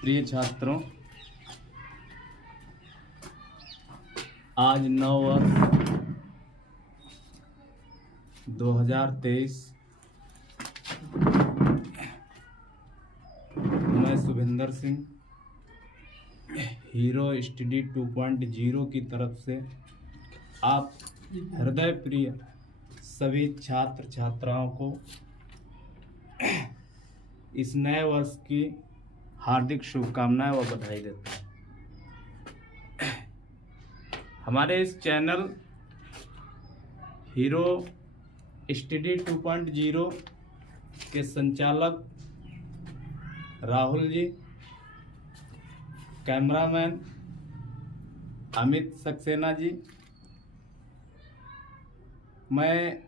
प्रिय छात्रों, आज 9 वर्ष 2023 मैं शुभेंद्र सिंह हीरो स्टडी 2.0 की तरफ से आप हृदय प्रिय सभी छात्र छात्राओं को इस नए वर्ष की हार्दिक शुभकामनाएं व बधाई देता हूँ। हमारे इस चैनल हीरो स्टडी 2.0 के संचालक राहुल जी, कैमरामैन अमित सक्सेना जी, मैं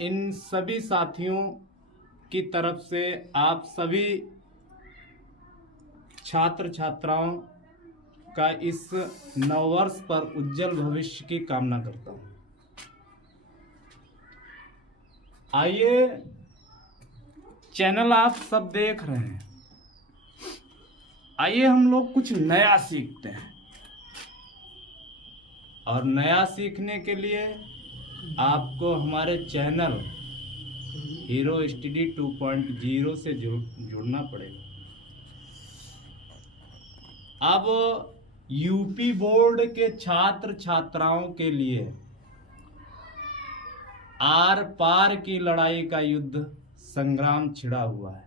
इन सभी साथियों की तरफ से आप सभी छात्र छात्राओं का इस नववर्ष पर उज्जवल भविष्य की कामना करता हूँ। आइए, चैनल आप सब देख रहे हैं, आइए हम लोग कुछ नया सीखते हैं। और नया सीखने के लिए आपको हमारे चैनल हीरो स्टडी 2.0 से जुड़ना पड़ेगा। अब यूपी बोर्ड के छात्र छात्राओं के लिए आर पार की लड़ाई का युद्ध संग्राम छिड़ा हुआ है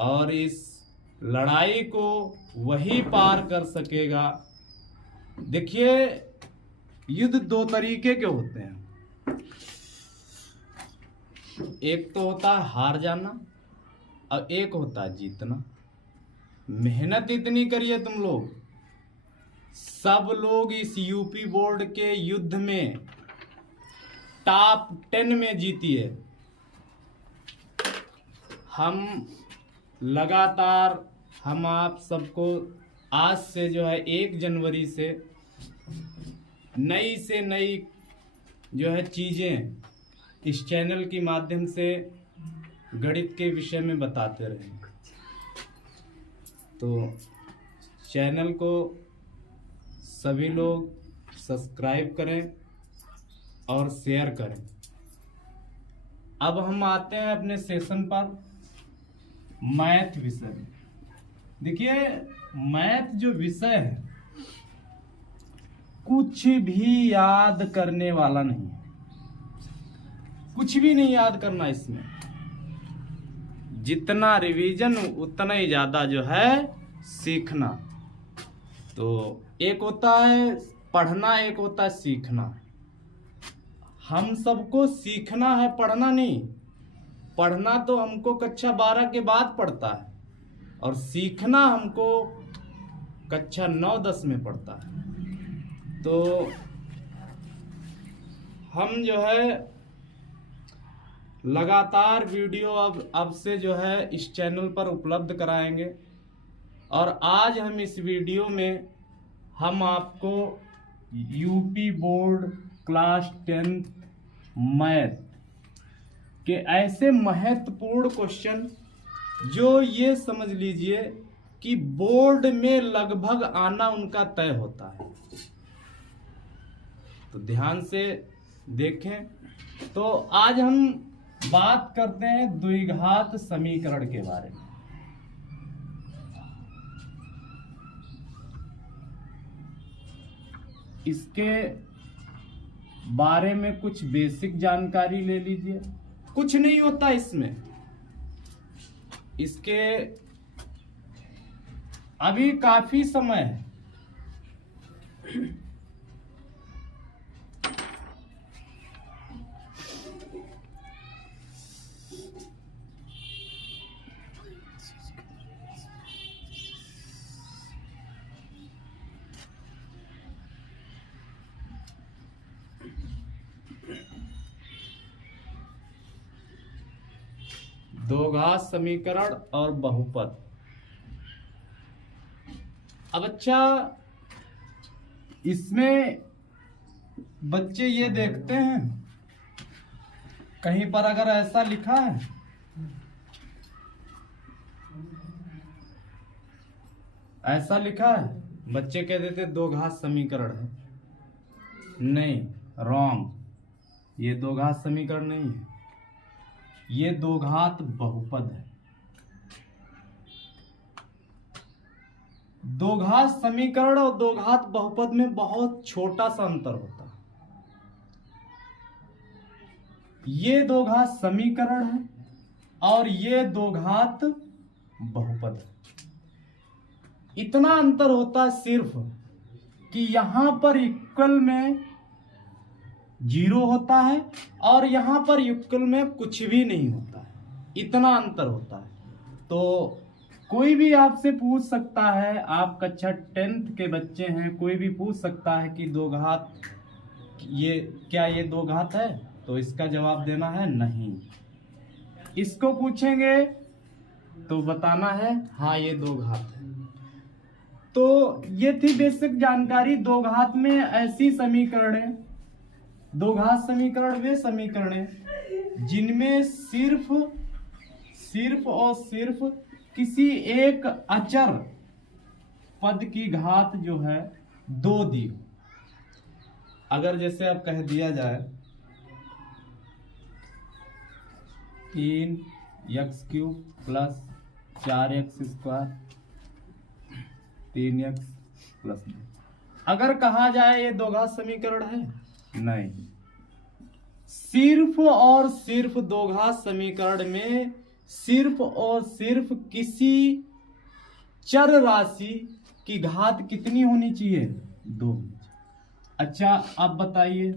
और इस लड़ाई को वही पार कर सकेगा। देखिए, युद्ध दो तरीके के होते हैं, एक तो होता है हार जाना और एक होता है जीतना। मेहनत इतनी करिए तुम लोग, सब लोग इस यूपी बोर्ड के युद्ध में टॉप 10 में जीतिए। हम लगातार हम आप सबको आज से जो है 1 जनवरी से नई जो है चीज़ें इस चैनल के माध्यम से गणित के विषय में बताते रहेंगे। तो चैनल को सभी लोग सब्सक्राइब करें और शेयर करें। अब हम आते हैं अपने सेशन पर, मैथ विषय में। देखिए, मैथ जो विषय है कुछ भी याद करने वाला नहीं है, कुछ भी नहीं याद करना इसमें। जितना रिवीजन उतना ही ज्यादा जो है सीखना। तो एक होता है पढ़ना, एक होता है सीखना। हम सबको सीखना है, पढ़ना नहीं। पढ़ना तो हमको कक्षा 12 के बाद पड़ता है और सीखना हमको कक्षा 9-10 में पड़ता है। तो हम जो है लगातार वीडियो अब से जो है इस चैनल पर उपलब्ध कराएंगे। और आज हम इस वीडियो में हम आपको यूपी बोर्ड क्लास 10 मैथ के ऐसे महत्वपूर्ण क्वेश्चन जो ये समझ लीजिए कि बोर्ड में लगभग आना उनका तय होता है। तो ध्यान से देखें। तो आज हम बात करते हैं द्विघात समीकरण के बारे में। इसके बारे में कुछ बेसिक जानकारी ले लीजिए। कुछ नहीं होता इसमें, इसके अभी काफी समय है। द्विघात समीकरण और बहुपद। अब अच्छा, इसमें बच्चे ये देखते हैं कहीं पर अगर ऐसा लिखा है ऐसा लिखा है, बच्चे कह देते दो घात समीकरण है। नहीं, रॉन्ग, ये दो घात समीकरण नहीं है, ये दो घात बहुपद है। दो घात समीकरण और दो घात बहुपद में बहुत छोटा सा अंतर होता है। ये दो घात समीकरण है और ये दो घात बहुपद है। इतना अंतर होता है सिर्फ कि यहां पर इक्वल में 0 होता है और यहां पर इक्वल में कुछ भी नहीं होता है, इतना अंतर होता है। तो कोई भी आपसे पूछ सकता है, आप कक्षा 10th के बच्चे हैं, कोई भी पूछ सकता है कि दो घात ये क्या ये दो घात है, तो इसका जवाब देना है नहीं। इसको पूछेंगे तो बताना है हाँ ये दो घात है। तो ये थी बेसिक जानकारी। दो घात में ऐसी समीकरणें, दो घात समीकरण वे समीकरणें जिनमें सिर्फ और सिर्फ किसी एक अचर पद की घात जो है 2 दी हो। अगर जैसे अब कह दिया जाए 3x³ plus 4x², 3x plus 2, अगर कहा जाए ये दो घात समीकरण है, नहीं, सिर्फ और सिर्फ दो घात समीकरण में सिर्फ और सिर्फ किसी चर राशि की घात कितनी होनी चाहिए? 2। अच्छा, अब बताइए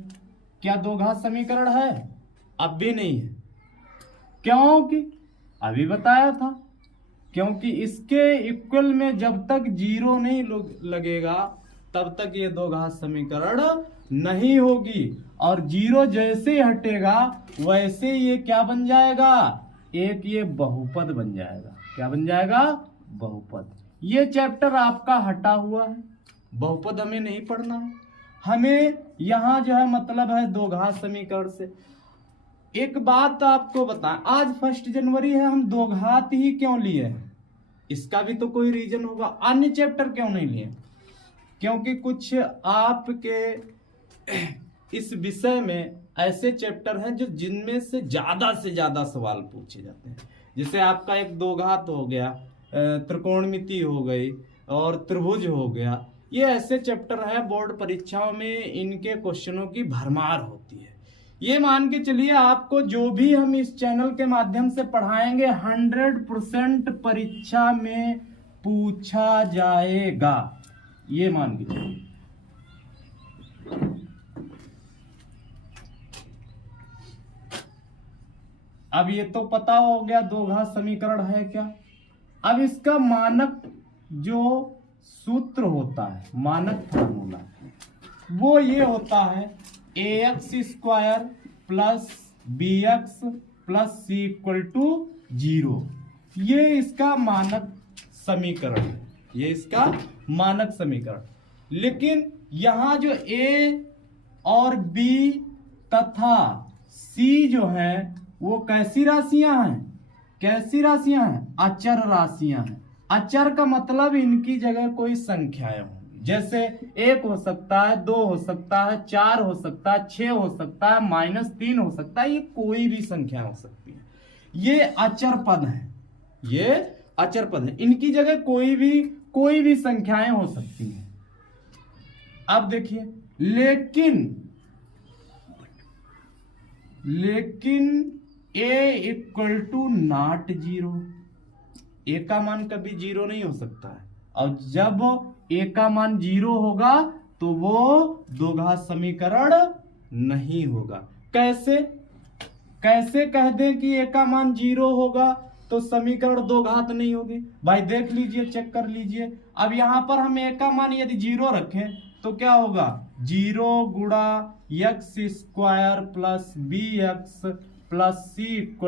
क्या दो घात समीकरण है? अब भी नहीं है। क्योंकि अभी बताया था, क्योंकि इसके इक्वल में जब तक 0 नहीं लगेगा तब तक ये दो घात समीकरण नहीं होगी, और 0 जैसे ही हटेगा वैसे ये क्या बन जाएगा? एक ये बहुपद बन जाएगा। क्या बन जाएगा? बहुपद। ये चैप्टर आपका हटा हुआ है, बहुपद हमें नहीं पढ़ना है, हमें यहां जो है मतलब है दो घात समीकरण से। एक बात आपको बताएं, आज 1 जनवरी है, हम दो घात ही क्यों लिए हैं? इसका भी तो कोई रीजन होगा। अन्य चैप्टर क्यों नहीं लिए? क्योंकि कुछ आपके इस विषय में ऐसे चैप्टर हैं जो जिनमें से ज्यादा सवाल पूछे जाते हैं। जैसे आपका एक दो घात हो गया, त्रिकोणमिति हो गई और त्रिभुज हो गया। ये ऐसे चैप्टर है, बोर्ड परीक्षाओं में इनके क्वेश्चनों की भरमार होती है। ये मान के चलिए आपको जो भी हम इस चैनल के माध्यम से पढ़ाएंगे 100% परीक्षा में पूछा जाएगा, ये मान के चलिए। अब ये तो पता हो गया दो घात समीकरण है क्या। अब इसका मानक जो सूत्र होता है, मानक फार्मूला, वो ये होता है ax² plus bx plus c = 0। ये इसका मानक समीकरण है, ये इसका मानक समीकरण। लेकिन यहां जो a और b तथा c जो है वो कैसी राशियां हैं? कैसी राशियां हैं? अचर राशियां हैं। अचर का मतलब इनकी जगह कोई संख्याएं होंगी, जैसे 1 हो सकता है, 2 हो सकता है, 4 हो सकता है, 6 हो सकता है, -3 हो सकता है, ये कोई भी संख्या हो सकती है। ये अचर पद है, ये अचर पद है, इनकी जगह कोई भी संख्याएं हो सकती हैं। अब देखिए, लेकिन a = 0, a का मान कभी 0 नहीं हो सकता है, और जब a का मान 0 होगा तो वो दो घात समीकरण नहीं होगा। कैसे कह दें कि a का मान 0 होगा तो समीकरण दो घात नहीं होगी? भाई देख लीजिए, चेक कर लीजिए। अब यहां पर हम a का मान यदि 0 रखें तो क्या होगा? 0 × x² plus bx plus c =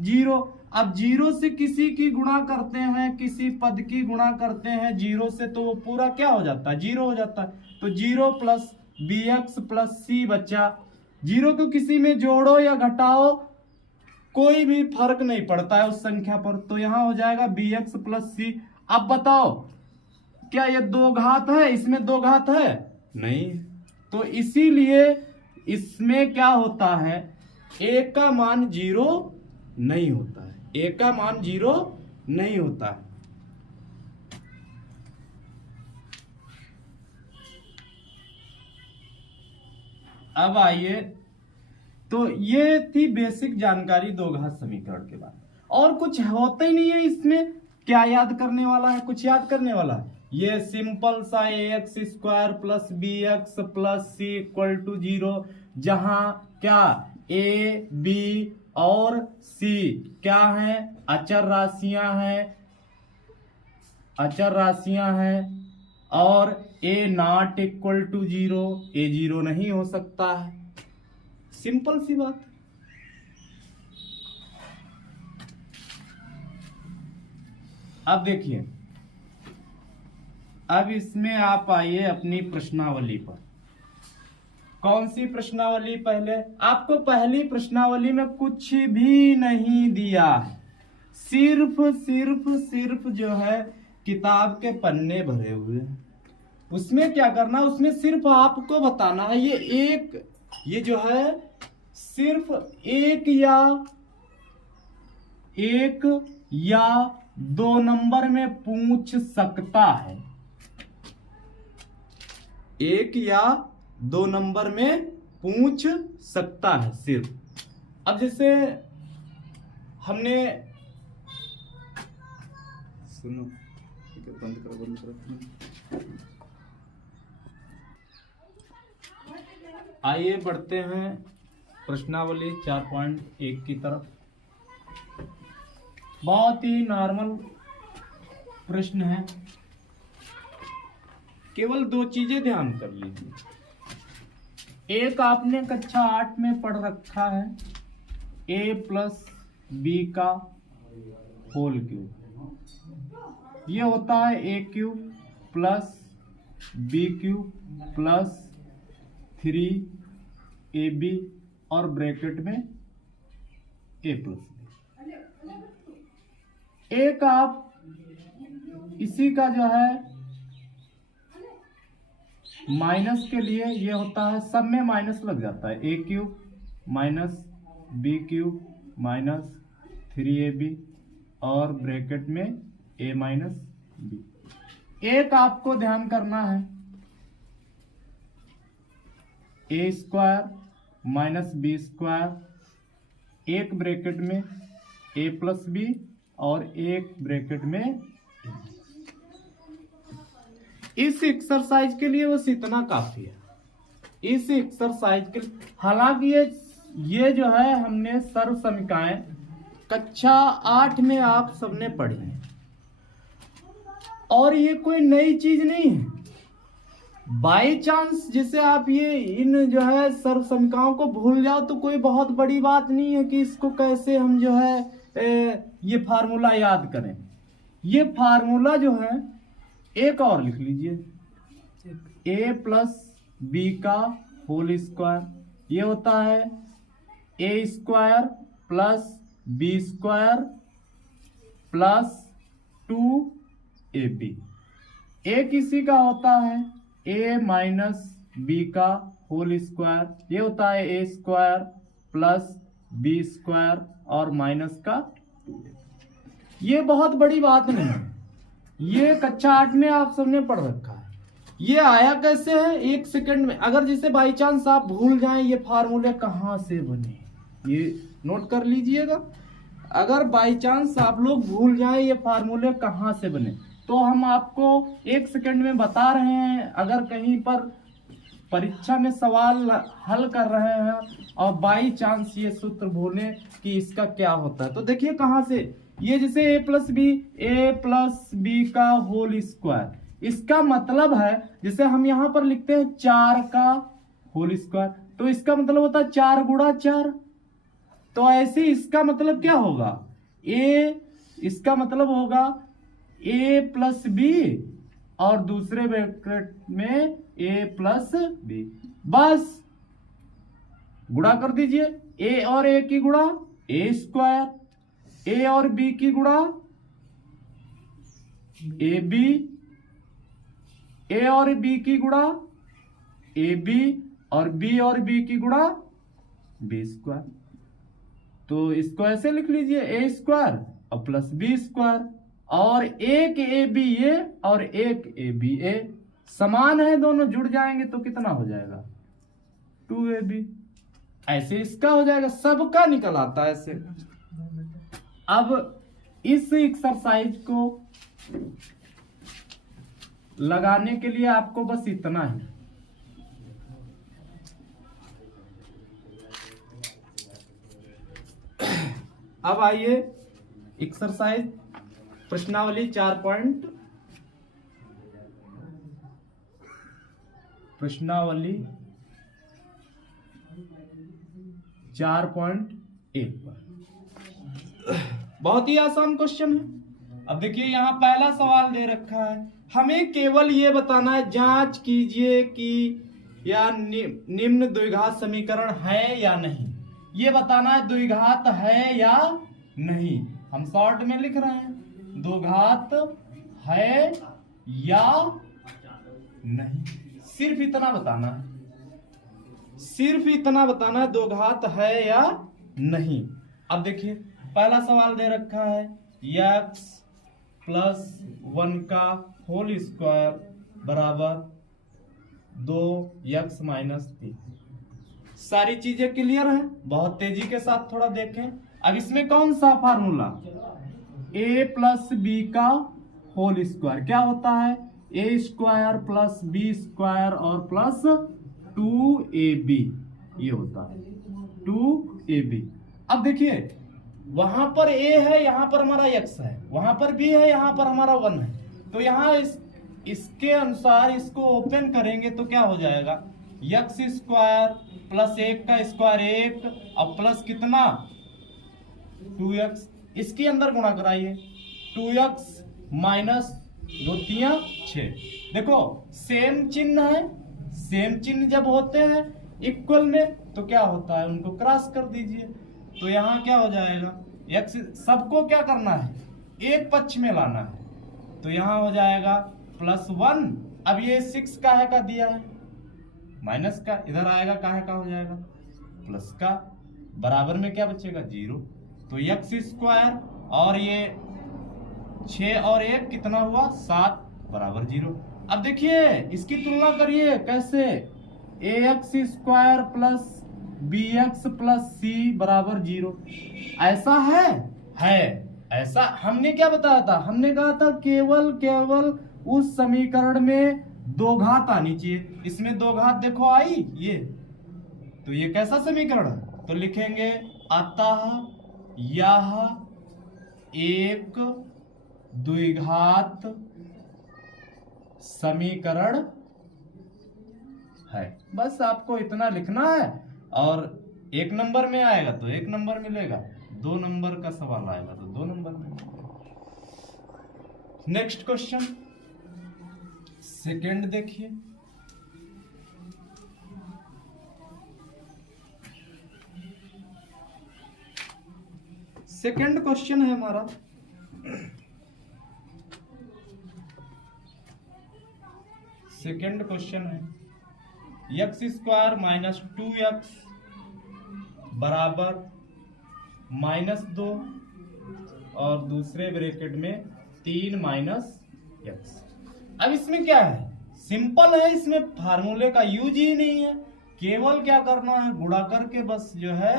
0। अब 0 से किसी की गुणा करते हैं, किसी पद की गुणा करते हैं 0 से, तो वो पूरा क्या हो जाता है? 0 हो जाता है। तो 0 प्लस bx प्लस c बचा। 0 को किसी में जोड़ो या घटाओ कोई भी फर्क नहीं पड़ता है उस संख्या पर, तो यहां हो जाएगा bx प्लस c। अब बताओ क्या ये 2 घात है? इसमें 2 घात है? नहीं। तो इसीलिए इसमें क्या होता है, a का मान 0 नहीं होता है, a का मान 0 नहीं होता है। अब आइए, तो ये थी बेसिक जानकारी दो घात समीकरण के बारे में। और कुछ होता ही नहीं है इसमें, क्या याद करने वाला है? कुछ याद करने वाला है? ये सिंपल सा ax square plus bx plus c equal to 0, जहां क्या a b और c क्या है? अचर राशियां हैं और a not equal to 0, a 0 नहीं हो सकता है। सिंपल सी बात। अब देखिए, अब इसमें आप आइए अपनी प्रश्नावली पर। कौन सी प्रश्नावली? पहले आपको पहली प्रश्नावली में कुछ भी नहीं दिया है, सिर्फ जो है किताब के पन्ने भरे हुए हैं। उसमें क्या करना, उसमें सिर्फ आपको बताना है ये जो है सिर्फ एक या 2 नंबर में पूछ सकता है, 1 या 2 नंबर में पूछ सकता है सिर्फ। अब जैसे हमने सुनो, बंद करो। आइए बढ़ते हैं प्रश्नावली 4.1 की तरफ। बहुत ही नॉर्मल प्रश्न है, केवल 2 चीजें ध्यान कर लीजिए। एक आपने कक्षा 8 में पढ़ रखा है, a प्लस बी का होल क्यूब। ये होता है a cube plus B cube plus 3ab और ब्रैकेट में a प्लस बी। एक आप इसी का जो है माइनस के लिए ये होता है, सब में माइनस लग जाता है, a cube minus B cube minus 3ab और ब्रैकेट में a माइनस बी। एक आपको ध्यान करना है, a square minus B square, एक ब्रैकेट में a प्लस बी और एक ब्रैकेट में। इस एक्सरसाइज के लिए बस इतना काफी है, इस एक्सरसाइज के। हालांकि ये जो है हमने सर्व समीकरण कक्षा 8 में आप सबने पढ़ी है और ये कोई नई चीज नहीं है। बाई चांस जैसे आप ये इन जो है सर्व समीकरणों को भूल जाओ तो कोई बहुत बड़ी बात नहीं है कि इसको कैसे हम जो है ये फार्मूला याद करें। ये फार्मूला जो है एक और लिख लीजिए, a प्लस बी का होल स्क्वायर, ये होता है a square plus B square plus 2ab। एक इसी का होता है a माइनस बी का होल स्क्वायर, ये होता है a square plus B square और माइनस का 2ab। ये बहुत बड़ी बात नहीं है, ये कक्षा 8 में आप सबने पढ़ रखा है। ये आया कैसे है? 1 सेकंड में। अगर जैसे बाई चांस आप भूल जाएं ये फार्मूले कहाँ से बने, ये नोट कर लीजिएगा। अगर बाई चांस आप लोग भूल जाएं ये फार्मूले कहाँ से बने तो हम आपको 1 सेकंड में बता रहे हैं। अगर कहीं पर परीक्षा में सवाल हल कर रहे हैं और बाई चांस ये सूत्र भूलें कि इसका क्या होता है, तो देखिए कहाँ से। ये जैसे a प्लस बी का होल स्क्वायर, इसका मतलब है जैसे हम यहां पर लिखते हैं 4 का होल स्क्वायर, तो इसका मतलब होता है 4 गुणा 4। तो ऐसे इसका मतलब क्या होगा, इसका मतलब होगा a प्लस बी और दूसरे ब्रैकेट में a प्लस बी। बस गुणा कर दीजिए, a और a की गुणा a स्क्वायर, a और b की गुणा ab ए और बी की गुणा ए बी और बी की गुणा बी स्क्वायर। तो इसको ऐसे लिख लीजिए ए स्क्वायर और प्लस बी स्क्वायर, और एक ए बी ए और एक ए बी ए समान है, दोनों जुड़ जाएंगे तो कितना हो जाएगा 2ab। ऐसे इसका हो जाएगा, सबका निकल आता है ऐसे। अब इस एक्सरसाइज को लगाने के लिए आपको बस इतना ही, अब आइए एक्सरसाइज प्रश्नावली 4.1 पर। बहुत ही आसान क्वेश्चन है। अब देखिए यहाँ पहला सवाल दे रखा है, हमें केवल ये बताना है, जांच कीजिए कि यह निम्न द्विघात समीकरण है या नहीं। ये बताना है द्विघात है या नहीं। हम शॉर्ट में लिख रहे हैं द्विघात है या नहीं, सिर्फ इतना बताना है, सिर्फ इतना बताना है द्विघात है या नहीं। अब देखिए पहला सवाल दे रखा है x प्लस 1 का होल स्क्वायर बराबर 2x माइनस 3। सारी चीजें क्लियर हैं, बहुत तेजी के साथ थोड़ा देखें। अब इसमें कौन सा फार्मूला, a प्लस बी का होल स्क्वायर क्या होता है, a square plus B square और प्लस 2ab, ये होता है 2ab। अब देखिए वहां पर a है, यहां पर हमारा x है, वहां पर b है, यहां पर हमारा 1 है। तो यहां इसके अनुसार इसको ओपन करेंगे तो क्या हो जाएगा, x स्क्वायर प्लस 1 का स्क्वायर 1 और प्लस कितना 2x, इसके अंदर गुणा कराइए 2x माइनस 2 3 6। देखो सेम चिन्ह है, सेम चिन्ह जब होते हैं इक्वल में तो क्या होता है, उनको क्रॉस कर दीजिए। तो यहाँ क्या हो जाएगा, x सबको क्या करना है, एक पक्ष में लाना है। तो यहाँ हो जाएगा प्लस 1। अब ये 6 काहे का दिया है, माइनस का, इधर आएगा काहे का हो जाएगा प्लस का, बराबर में क्या बचेगा 0। तो x स्क्वायर और ये 6 और 1 कितना हुआ 7 बराबर 0। अब देखिए इसकी तुलना करिए कैसे, ax square plus bx plus c बराबर 0। ऐसा है ऐसा हमने क्या बताया था, हमने कहा था केवल उस समीकरण में दो घात आनी चाहिए। इसमें दो घात देखो आई, ये तो ये कैसा समीकरण है, तो लिखेंगे अतः यह एक द्विघात समीकरण है। बस आपको इतना लिखना है, और 1 नंबर में आएगा तो 1 नंबर मिलेगा, 2 नंबर का सवाल आएगा तो 2 नंबर मिलेगा। नेक्स्ट क्वेश्चन सेकंड देखिए, सेकंड क्वेश्चन है हमारा, सेकंड क्वेश्चन है x स्क्वायर माइनस 2x बराबर -2 और दूसरे ब्रैकेट में 3 माइनस x। अब इसमें क्या है, सिंपल है, इसमें फार्मूले का यूज ही नहीं है, केवल क्या करना है गुणा करके बस जो है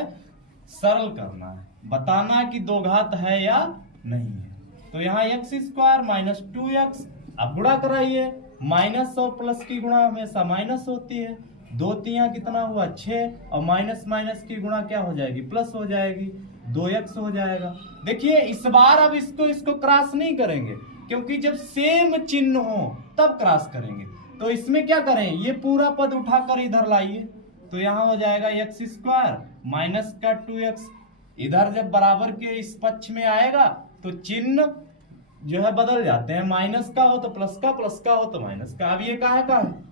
सरल करना है, बताना है कि दो घात है या नहीं है। तो यहाँ x स्क्वायर माइनस 2x, अब गुणा कराइए, माइनस और प्लस की गुणा हमेशा माइनस होती है, 2 3 कितना हुआ 6 और माइनस माइनस की गुणा क्या हो जाएगी प्लस हो जाएगी, 2x हो जाएगा। देखिए इस बार अब इसको क्रॉस नहीं करेंगे, क्योंकि जब सेम चिन्ह हो तब क्रॉस करेंगे। तो इसमें क्या करें, ये पूरा पद उठाकर इधर लाइए, तो यहाँ हो जाएगा x स्क्वायर माइनस का 2x, इधर जब बराबर के इस पक्ष में आएगा तो चिन्ह जो है बदल जाते हैं, माइनस का हो तो प्लस का, प्लस का हो तो माइनस का। अब ये काहे का है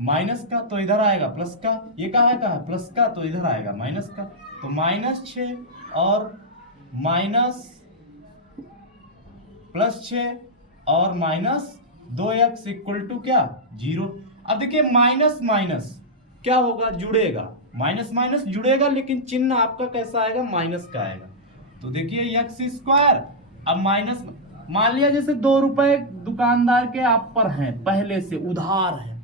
माइनस का, तो इधर आएगा प्लस का, ये काहे का है प्लस का, तो इधर आएगा माइनस का। तो -6 और माइनस +6 और 2x इक्वल टू क्या 0। अब देखिए माइनस माइनस क्या होगा, जुड़ेगा, माइनस माइनस जुड़ेगा, लेकिन चिन्ह आपका कैसा आएगा, माइनस का आएगा। तो देखिए एक्स स्क्वायर, अब माइनस, मान लिया जैसे 2 रुपए दुकानदार के आप पर हैं, पहले से उधार है,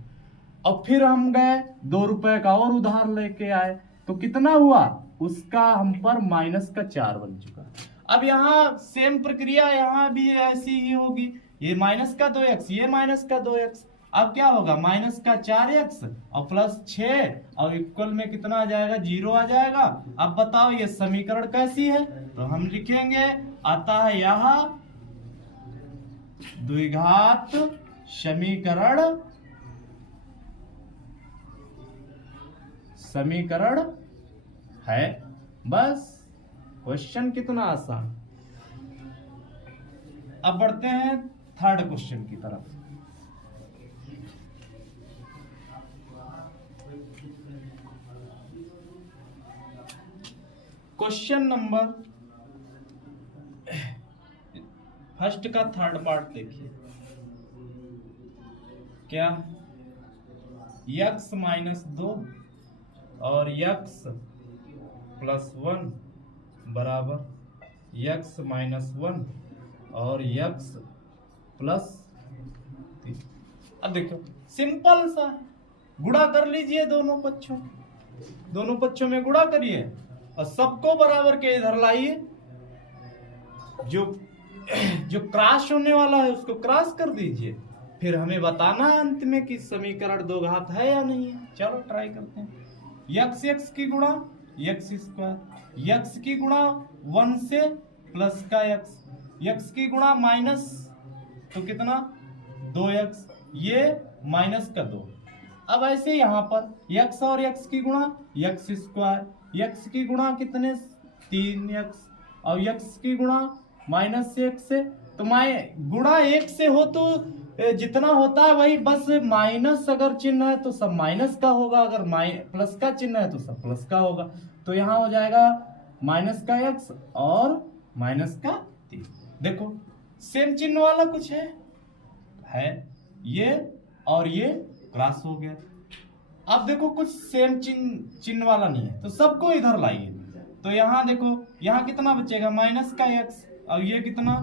और फिर हम गए 2 रुपए का और उधार लेके आए, तो कितना हुआ, उसका हम पर माइनस का 4 बन चुका। अब यहाँ सेम प्रक्रिया यहाँ भी ऐसी ही होगी, ये माइनस का 2x, ये माइनस का 2x, अब क्या होगा, माइनस का 4x और प्लस 6 और इक्वल में कितना आ जाएगा, 0 आ जाएगा। अब बताओ ये समीकरण कैसी है, तो हम लिखेंगे अतः यह द्विघात समीकरण है। बस क्वेश्चन कितना आसान। अब बढ़ते हैं थर्ड क्वेश्चन की तरफ। क्वेश्चन नंबर फर्स्ट का थर्ड पार्ट देखिए, क्या x माइनस 2 और x प्लस 1 बराबर x माइनस 1 और x प्लस 3। अब देखो सिंपल सा है, गुणा कर लीजिए दोनों पक्षों में गुणा करिए और सबको बराबर के इधर लाइए, जो क्रॉस होने वाला है उसको क्रॉस कर दीजिए, फिर हमें बताना है अंत में कि समीकरण दो घात है या नहीं है। चलो ट्राई करते हैं। x की गुणा x स्क्वायर, x की गुणा 1 से प्लस का x की गुणा माइनस तो कितना 2x, ये माइनस का 2। अब ऐसे यहाँ पर x और x की गुणा x स्क्वायर, x की गुणा कितने 3x और x की गुणा माइनस से x से, तो गुणा 1 से हो तो जितना होता है वही, बस माइनस अगर चिन्ह है तो सब माइनस का होगा, अगर प्लस का चिन्ह है तो सब प्लस का होगा। तो यहाँ हो जाएगा माइनस का x और माइनस का 3। देखो सेम चिन्ह वाला कुछ है ये और ये क्रॉस हो गया। अब देखो कुछ सेम चिन्ह वाला नहीं है, तो सबको इधर लाइए। तो यहाँ देखो, यहाँ कितना बचेगा माइनस का x और ये कितना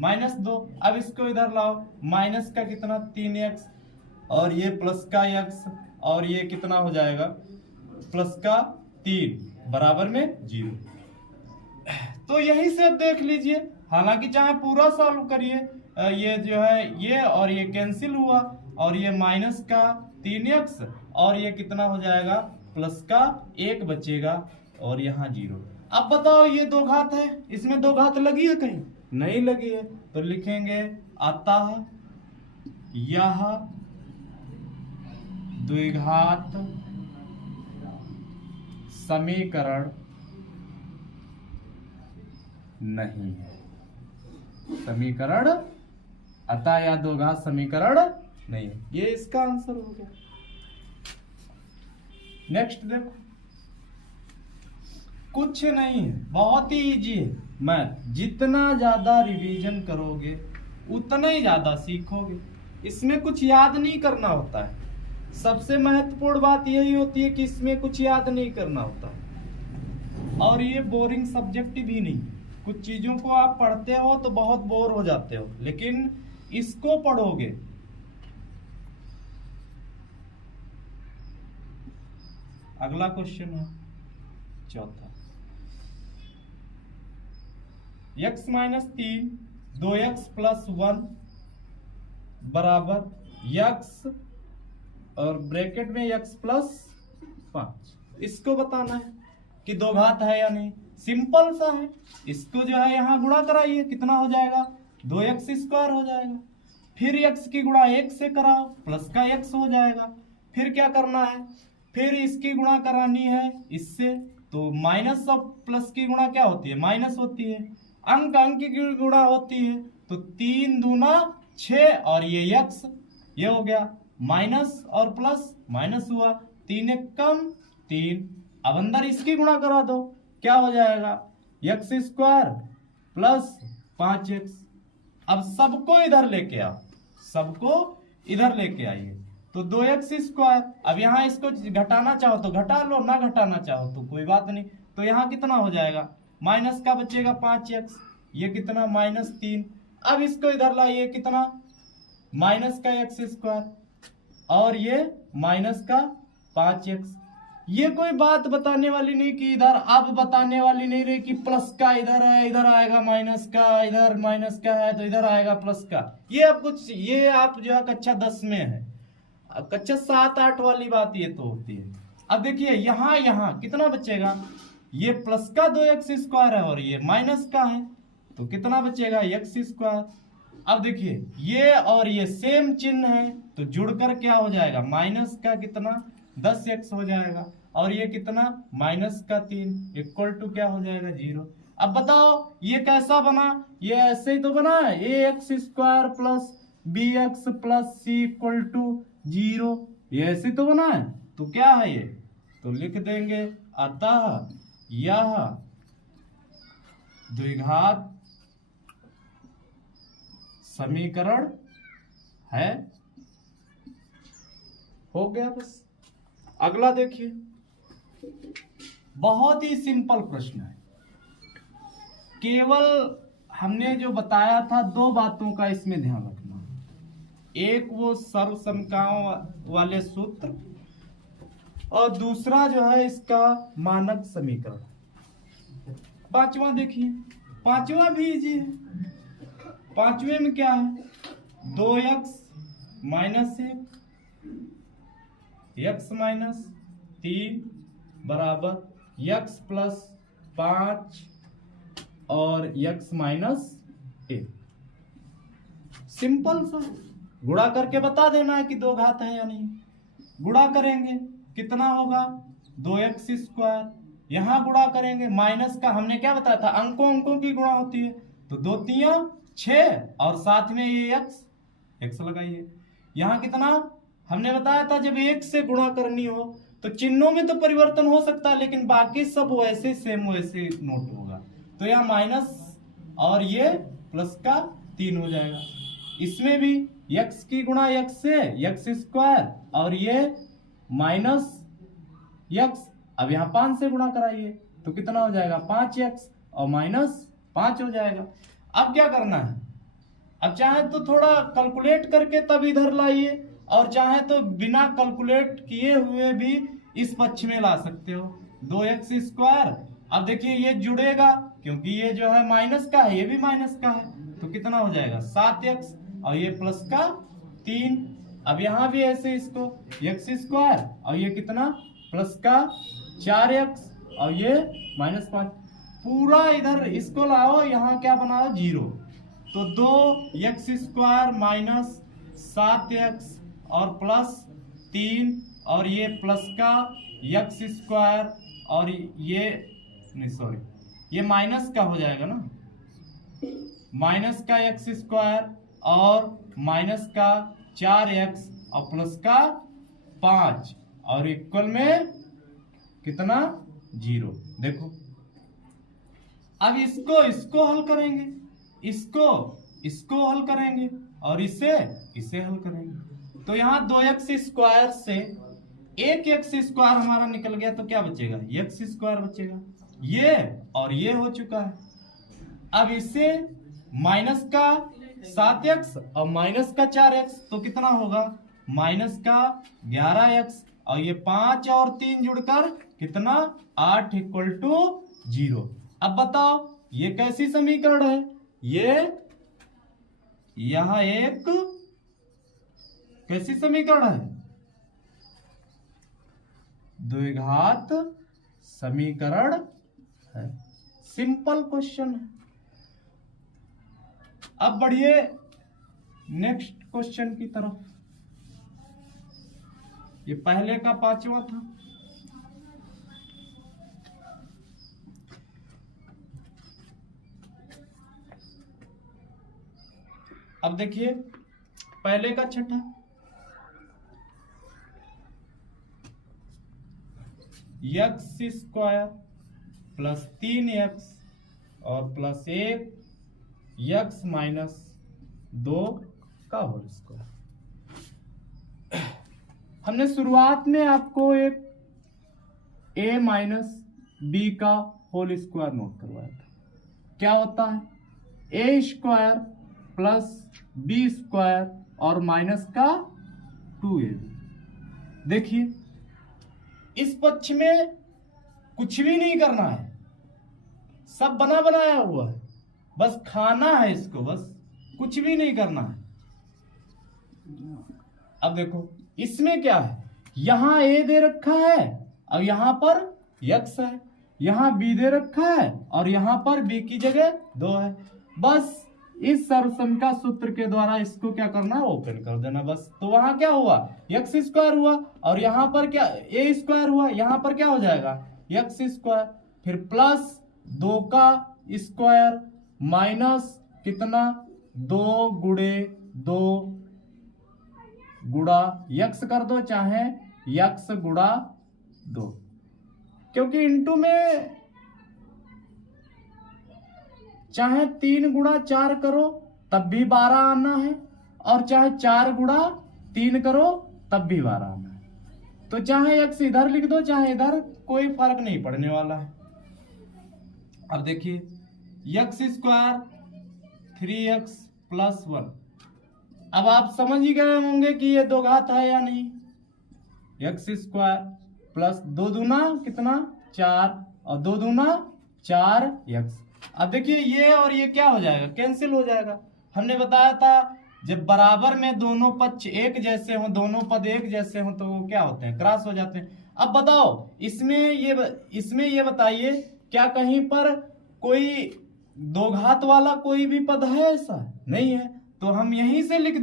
-2। अब इसको इधर लाओ, माइनस का कितना 3x और ये प्लस का x और ये कितना हो जाएगा प्लस का 3 बराबर में 0। तो यही से अब देख लीजिए, हालांकि चाहे पूरा सॉल्व करिए, ये जो है ये और ये कैंसिल हुआ और ये माइनस का 3x और ये कितना हो जाएगा प्लस का 1 बचेगा और यहाँ 0। अब बताओ ये दो घात है, इसमें दो घात लगी है कहीं, नहीं लगी है, तो लिखेंगे अतः यह द्विघात समीकरण नहीं है। समीकरण अतः यह द्विघात समीकरण नहीं है, ये इसका आंसर हो गया। नेक्स्ट देखो, कुछ नहीं है, बहुत ही इजी है मैथ। जितना ज्यादा रिवीजन करोगे उतना ही ज्यादा सीखोगे। इसमें कुछ याद नहीं करना होता है, सबसे महत्वपूर्ण बात यही होती है कि इसमें कुछ याद नहीं करना होता है। और ये बोरिंग सब्जेक्ट भी नहीं, कुछ चीजों को आप पढ़ते हो तो बहुत बोर हो जाते हो, लेकिन इसको पढ़ोगे अगला क्वेश्चन है चौथा। x माइनस 3 2x प्लस 1 बराबर x और ब्रैकेट में x प्लस 5। इसको बताना है कि दो घात है या नहीं। सिंपल सा है, इसको जो है यहाँ गुणा कराइए, कितना हो जाएगा 2x स्क्वायर हो जाएगा। फिर x की गुणा 1 से कराओ, प्लस का x हो जाएगा। फिर क्या करना है, फिर इसकी गुणा करानी है इससे, तो माइनस और प्लस की गुणा क्या होती है, माइनस होती है। अंक की गुणा होती है, तो 3 दूना 6 और ये x, ये हो गया माइनस और प्लस, माइनस हुआ, 3 एक कम 3। अब अंदर इसकी गुणा करा दो, क्या हो जाएगा x स्क्वायर प्लस 5x। अब सबको इधर लेके आओ, सबको इधर लेके आइए। तो 2x²। अब यहाँ इसको घटाना चाहो तो घटा लो, ना घटाना चाहो तो कोई बात नहीं। तो यहाँ कितना हो जाएगा, माइनस का बचेगा 5x, ये कितना -3। अब इसको इधर लाइए, कितना माइनस का x², और ये माइनस का 5x। ये कोई बात बताने वाली नहीं कि इधर, अब बताने वाली नहीं रही कि प्लस का इधर है, इधर आएगा माइनस का, इधर माइनस का है तो इधर आएगा प्लस का। ये अब कुछ, ये आप जो है कक्षा 10 में है, अब कक्षा 7-8 वाली बात ये तो होती है। अब देखिए यहाँ कितना बचेगा, ये प्लस का 2x² है और ये माइनस का है, तो कितना बचेगा x²। अब देखिए ये और ये सेम चिन्ह है, तो जुड़कर क्या हो जाएगा, माइनस का कितना 10x हो जाएगा, और ये कितना -3 इक्वल टू क्या हो जाएगा 0। अब बताओ ये कैसा बना, ये ऐसे ही तो बना है, ax² plus bx plus c equal to 0, ये ऐसे ही तो बना है। तो क्या है ये, तो लिख देंगे अतः यह द्विघात समीकरण है। हो गया बस। अगला देखिए, बहुत ही सिंपल प्रश्न है। केवल हमने जो बताया था 2 बातों का इसमें ध्यान रखना, एक वो सर्वसमीकरणों वाले सूत्र, और दूसरा जो है इसका मानक समीकरण। 5वां देखिए, 5वां भी इजी है। 5वें में क्या है, 2x - 1 x - 3 बराबर x + 5 और x - 1। सिंपल सा, गुणा करके बता देना है कि 2 घात है या नहीं। गुणा करेंगे कितना होगा, 2x²। यहाँ गुणा करेंगे माइनस का, हमने क्या बताया था, अंकों की गुणा होती है, तो 2 × 3 = 6 और साथ में ये x लगाइए। यहाँ कितना हमने बताया था, जब 1 से गुणा करनी हो तो चिन्हों में तो परिवर्तन हो सकता है, लेकिन बाकी सब वैसे सेम वैसे नोट होगा। तो यहाँ माइनस और ये प्लस का 3 हो जाएगा। इसमें भी x की गुणा x से x² और ये -x। अब यहाँ 5 से गुणा कराइए तो कितना हो जाएगा, 5x और -5 हो जाएगा। अब क्या करना है, अब चाहे तो थोड़ा कैलकुलेट करके तब इधर लाइए, और चाहे तो बिना कैलकुलेट किए हुए भी इस पक्ष में ला सकते हो। 2x², अब देखिए ये जुड़ेगा क्योंकि ये जो है माइनस का है, ये भी माइनस का है, तो कितना हो जाएगा 7x और ये प्लस का 3। अब यहाँ भी ऐसे इसको x² और ये कितना प्लस का 4x और ये -5, पूरा इधर इसको लाओ, यहाँ क्या बनाओ 0। तो 2x² - 7x और प्लस 3 और ये प्लस का x² और ये नहीं सॉरी ये माइनस का हो जाएगा ना, माइनस का x² और माइनस का 4x और प्लस का 5 और इक्वल में कितना 0। देखो अब इसको हल करेंगे, इसको हल करेंगे और इसे हल करेंगे। तो यहाँ 2x² से एक x² हमारा निकल गया, तो क्या बचेगा x² बचेगा, ये और ये हो चुका है। अब इसे माइनस का 7x और माइनस का 4x, तो कितना होगा माइनस का 11x और ये 5 और 3 जुड़कर कितना 8 इक्वल टू 0। अब बताओ ये कैसी समीकरण है, ये यहां एक कैसी समीकरण है, द्विघात समीकरण है। सिंपल क्वेश्चन है। अब बढ़िए नेक्स्ट क्वेश्चन की तरफ। ये पहले का 5वां था। अब देखिए पहले का 6ठा, x² प्लस 3x और प्लस 1 x - 2 का होल स्क्वायर। हमने शुरुआत में आपको एक a माइनस बी का होल स्क्वायर नोट करवाया था। क्या होता है? ए स्क्वायर प्लस बी स्क्वायर और माइनस का 2ab। देखिए इस पक्ष में कुछ भी नहीं करना है, सब बना बनाया हुआ है, बस खाना है इसको, बस कुछ भी नहीं करना है। अब देखो इसमें क्या है, यहां ए दे रखा है और यहां पर x है, यहां b दे रखा है और यहां पर b की जगह 2 है। बस इस सर्वसम का सूत्र के द्वारा इसको क्या करना है, ओपन कर देना बस। तो वहां क्या हुआ, x स्क्वायर हुआ और यहां पर क्या a स्क्वायर हुआ, यहां पर क्या हो जाएगा x स्क्वायर, फिर प्लस 2 का स्क्वायर माइनस कितना 2 गुणे 2 गुणा x कर दो, चाहे x गुणा 2, क्योंकि इंटू में चाहे 3 गुणा 4 करो तब भी 12 आना है और चाहे 4 गुणा 3 करो तब भी 12 आना है। तो चाहे x इधर लिख दो चाहे इधर, कोई फर्क नहीं पड़ने वाला है। अब देखिए x स्क्वायर 3x प्लस 1। अब आप समझ ही गए होंगे कि ये दो घात है या नहीं। x स्क्वायर प्लस 2 दूना कितना 4 और 2 दूना 4x। अब देखिए ये और ये क्या हो जाएगा, कैंसिल हो जाएगा। हमने बताया था जब बराबर में दोनों पक्ष एक जैसे हो, दोनों पद एक जैसे हो तो वो क्या होते हैं, क्रॉस हो जाते हैं। अब बताओ इसमें ये बताइए क्या कहीं पर कोई दो घात वाला कोई भी पद है, ऐसा नहीं है, तो हम यहीं से लिख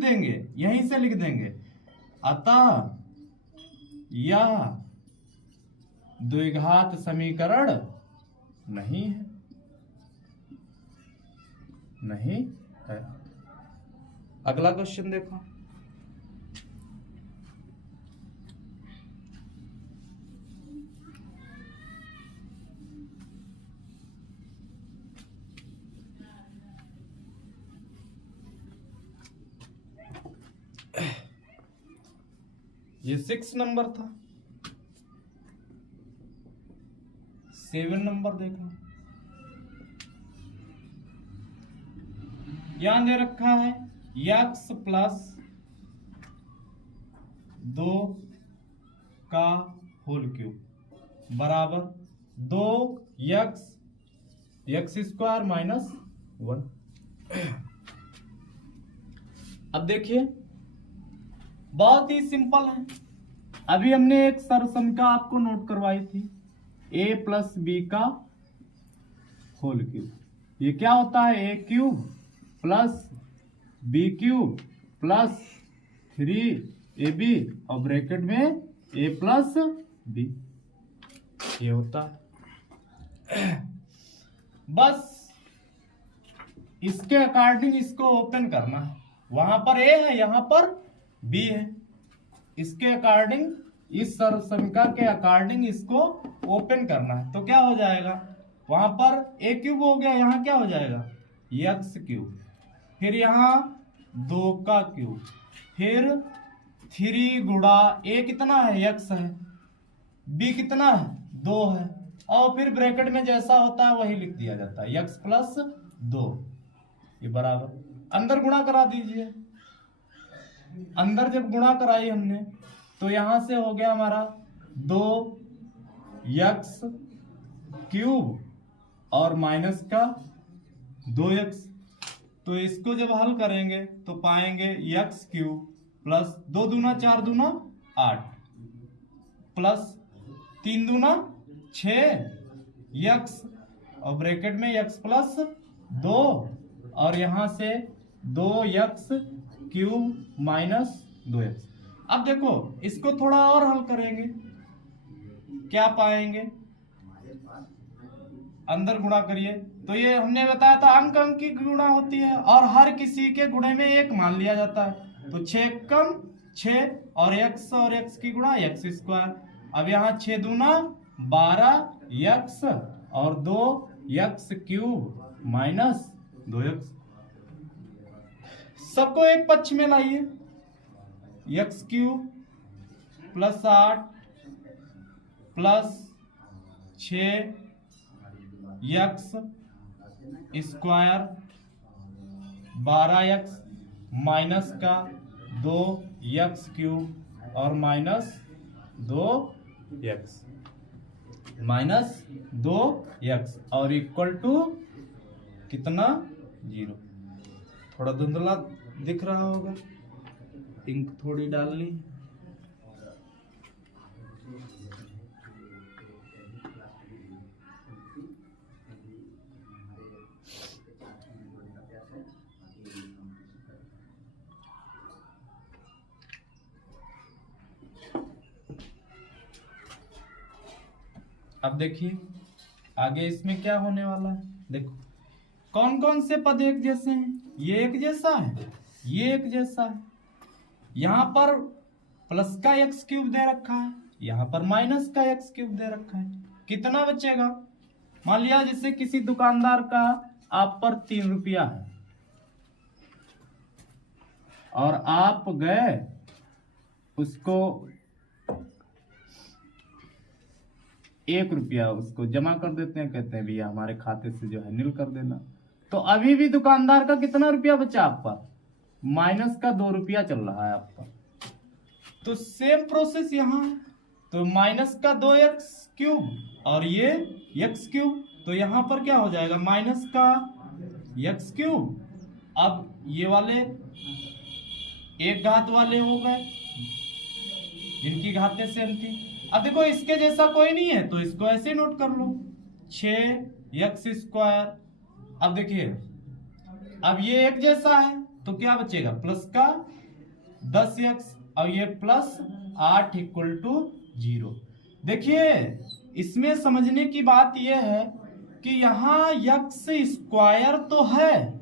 देंगे, अतः यह द्विघात समीकरण नहीं है। अगला क्वेश्चन देखो। ये 6 नंबर था, 7 नंबर देखो। यहां दे रखा है x प्लस 2 का होल क्यूब बराबर 2x स्क्वायर माइनस 1। अब देखिए बहुत ही सिंपल है। अभी हमने एक सर्वसंख्या आपको नोट करवाई थी, a प्लस बी का होल क्यूब। ये क्या होता है, a cube plus B cube plus 3ab और ब्रैकेट में a प्लस बी, ये होता है। बस इसके अकॉर्डिंग इसको ओपन करना है। वहां पर a है, यहां पर b है, इसके अकॉर्डिंग इस सर्वसंख्या के अकॉर्डिंग इसको ओपन करना है। तो क्या हो जाएगा, वहां पर a क्यूब हो गया, यहां क्या हो जाएगा x क्यूब, फिर यहां 2 का क्यूब, फिर 3 गुणा a कितना है x है, b कितना है 2 है, और फिर ब्रैकेट में जैसा होता है वही लिख दिया जाता है x प्लस 2, ये बराबर अंदर गुणा करा दीजिए। अंदर जब गुणा कराई हमने तो यहां से हो गया हमारा 2x क्यूब और माइनस का 2x। तो इसको जब हल करेंगे तो पाएंगे x क्यूब प्लस 2 दूना 4 दूना 8 प्लस 3 दूना 6x और ब्रैकेट में x प्लस 2 और यहां से 2x क्यूब माइनस 2x। अब देखो इसको थोड़ा और हल करेंगे, क्या पाएंगे, अंदर गुणा करिए तो ये हमने बताया था अंक की गुणा होती है और हर किसी के गुणे में 1 मान लिया जाता है। तो 6 कम 6 और x की गुणा x स्क्वायर। अब यहाँ 6 दूना 12x और 2x क्यूब माइनस 2x। सबको एक पक्ष में लाइए। X cube plus 8 plus 6 x square 12x minus का 2x क्यूब और माइनस 2x और इक्वल टू कितना 0। थोड़ा धुंधला दिख रहा होगा, इंक थोड़ी डालनी। अब देखिए आगे इसमें क्या होने वाला है। देखो कौन कौन से पद एक जैसे हैं, ये एक जैसा है, ये एक जैसा है। यहां पर प्लस का एक्स क्यूब दे रखा है, यहां पर माइनस का एक्स क्यूब दे रखा है। कितना बचेगा? मान लिया जैसे किसी दुकानदार का आप पर 3 रुपया है और आप गए उसको 1 रुपया उसको जमा कर देते हैं, कहते हैं भैया हमारे खाते से जो है नील कर देना। तो अभी भी दुकानदार का कितना रुपया बचा आप पर? माइनस का 2 रुपया चल रहा है आप पर। तो सेम प्रोसेस यहां है। तो माइनस का 2x क्यूब और ये x क्यूब, तो यहां पर क्या हो जाएगा? माइनस का x क्यूब। अब ये वाले एक घात वाले हो गए जिनकी घातें सेम थी। अब देखो इसके जैसा कोई नहीं है तो इसको ऐसे नोट कर लो, 6x स्क्वायर। अब देखिए अब ये एक जैसा है तो क्या बचेगा? प्लस का 10x और ये प्लस 8 इक्वल टू 0। देखिए इसमें समझने की बात यह है कि यहाँ x स्क्वायर तो है,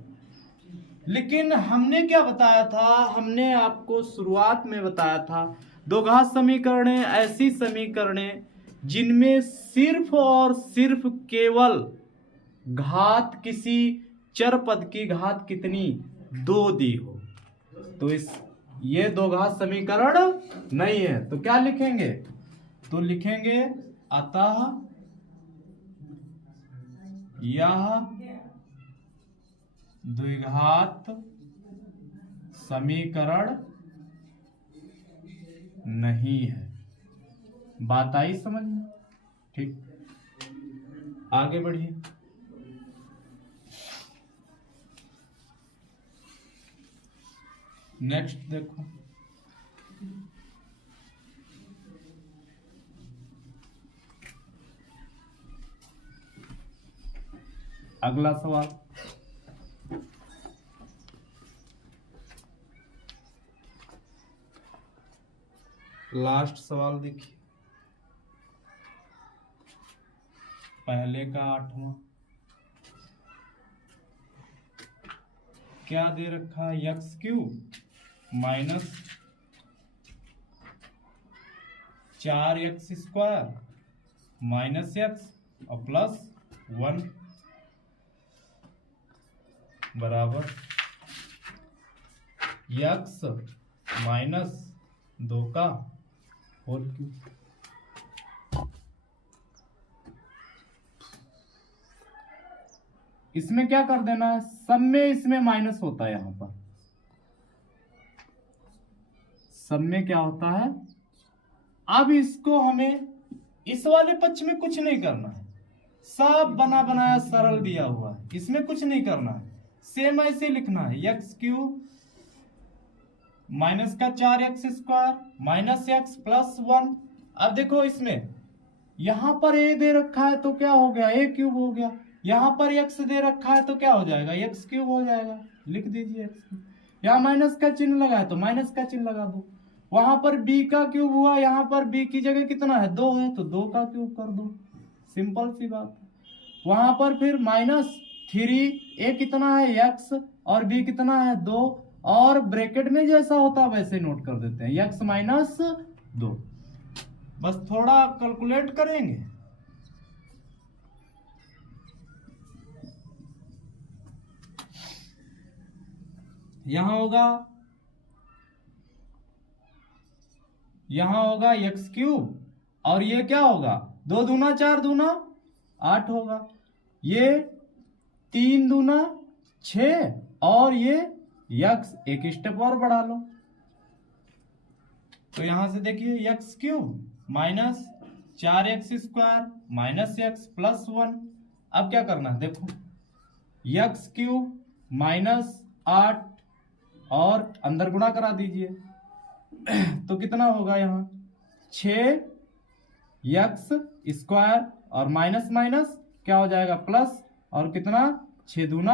लेकिन हमने क्या बताया था? हमने आपको शुरुआत में बताया था दो घात समीकरणें ऐसी समीकरणें जिनमें सिर्फ और सिर्फ केवल घात किसी चर पद की घात कितनी 2 दी हो। तो ये दो घात समीकरण नहीं है तो क्या लिखेंगे? तो लिखेंगे अतः यह द्विघात समीकरण नहीं है। बात आई समझ में? ठीक, आगे बढ़िए। नेक्स्ट देखो, अगला सवाल। लास्ट सवाल देखिए, पहले का 8वां। क्या दे रखा है? X cube minus 4x square minus x और प्लस 1 बराबर x माइनस 2 का होल क्यूब। इसमें क्या कर देना है? सब में इसमें माइनस होता है, यहां पर सब में क्या होता है? अब इसको हमें इस वाले पक्ष में कुछ नहीं करना है, सब बना बनाया सरल दिया हुआ है, इसमें कुछ नहीं करना है। सेम ऐसे लिखना है, एक्स क्यूब माइनस का 4x square minus x plus 1। अब देखो इसमें यहां पर a दे रखा है तो क्या हो गया? a क्यूब हो गया। यहां पर x दे रखा है तो क्या हो जाएगा? x क्यूब हो जाएगा। लिख दीजिए x क्यूब। यहां माइनस का चिन्ह लगा है तो माइनस का चिन्ह लगा दो। वहां पर b का क्यूब हुआ, यहां पर b की जगह कितना है? 2 है तो 2 का क्यूब कर दो, सिंपल सी बात है। वहां पर फिर -3, a कितना है? x और b कितना है? 2, और ब्रैकेट में जैसा होता है वैसे नोट कर देते हैं, x माइनस 2। बस थोड़ा कैलकुलेट करेंगे, यहाँ होगा एक्स क्यूब, और ये क्या होगा 2 दूना 4 दूना 8 होगा, ये 3 दूना 6, और ये यक्स एक स्टेप और बढ़ा लो। तो यहां से देखिए x cube minus 4x² minus x plus 1। अब क्या करना है देखो, एक्स क्यूब माइनस 8 और अंदर गुणा करा दीजिए तो कितना होगा यहाँ 6x² और माइनस माइनस क्या हो जाएगा प्लस, और कितना 6 दूना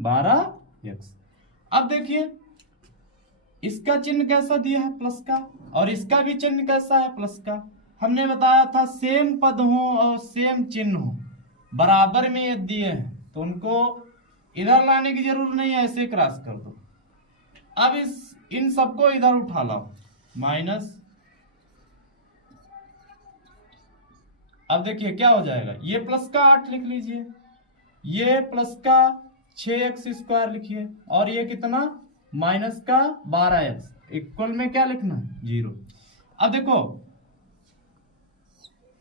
12x। अब देखिए इसका चिन्ह कैसा दिया है प्लस का, और इसका भी चिन्ह कैसा है प्लस का। हमने बताया था सेम पद हो और सेम चिन्ह हो, बराबर में ये दिए हैं तो उनको इधर लाने की जरूरत नहीं है, ऐसे क्रॉस कर दो। अब इन सबको इधर उठा लाओ माइनस। अब देखिए क्या हो जाएगा, ये प्लस का 8 लिख लीजिए, ये प्लस का 6x² लिखिए, और ये कितना माइनस का 12x, इक्वल में क्या लिखना है 0। अब देखो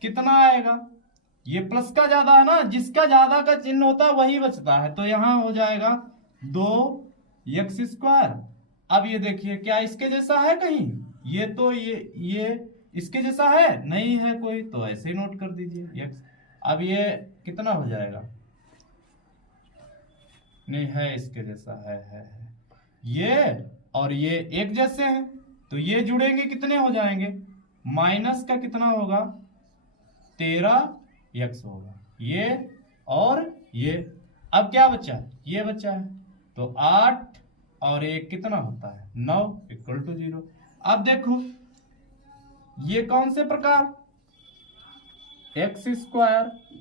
कितना आएगा, ये प्लस का ज्यादा है ना, जिसका ज्यादा का चिन्ह होता है वही बचता है, तो यहां हो जाएगा 2x²। अब ये देखिए क्या इसके जैसा है कहीं, ये तो ये इसके जैसा है नहीं है कोई, तो ऐसे ही नोट कर दीजिए x। अब ये कितना हो जाएगा, नहीं है इसके जैसा है। ये और ये एक जैसे हैं तो ये जुड़ेंगे कितने हो जाएंगे, माइनस का कितना होगा 13x होगा, ये और ये। अब क्या बचा, ये बचा है, तो 8 और 1 कितना होता है 9 इक्वल टू 0। अब देखो ये कौन से प्रकार, x²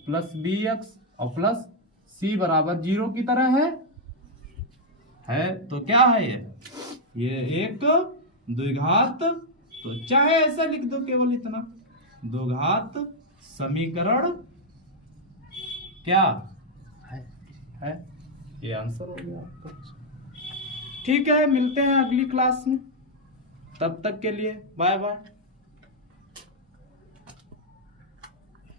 प्लस bx और प्लस c बराबर 0 की तरह है तो क्या है ये एक द्विघात, तो चाहे ऐसा लिख दो केवल इतना, द्विघात समीकरण क्या है ये आंसर हो गया आपका। ठीक है, मिलते हैं अगली क्लास में, तब तक के लिए बाय बाय।